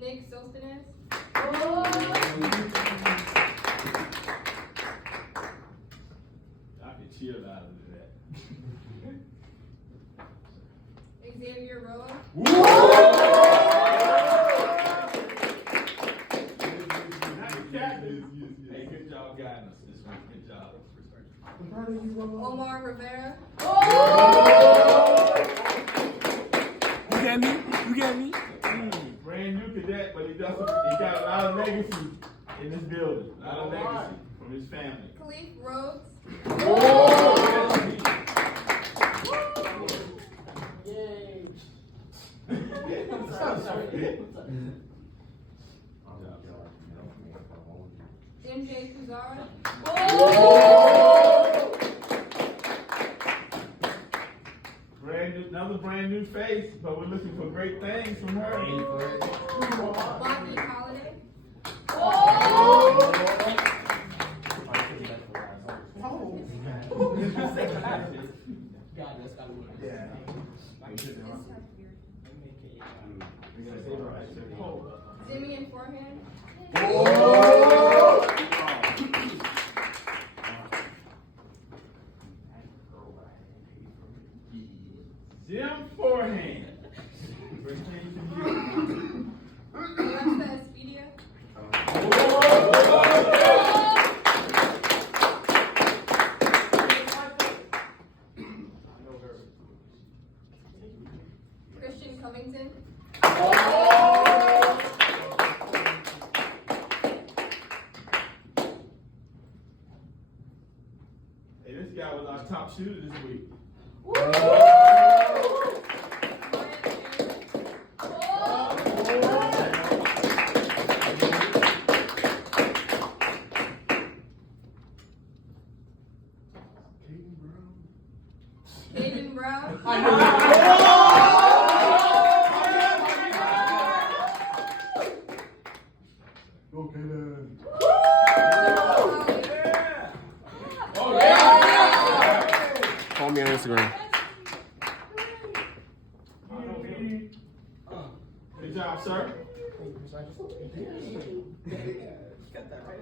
Nick Solstinas. I can cheer louder than that. Xavier Roa. Hey, good job guiding us this week. Good job. Omar Rivera. You get me? You get me? Brand new cadet, but he got a lot of legacy in this building. A lot of legacy from his family. Khalif Rhodes. MJ Kuzara. Another brand new face, but we're looking for great things from her. Bobby Holiday. Simeon Forehand. Jim Forehand. Alexa Espedia. Christian Covington. Hey, this guy was our top shooter this week. Caden Brown. Okay then. Oh, yeah. Follow me on Instagram. Good job, sir. Got that right.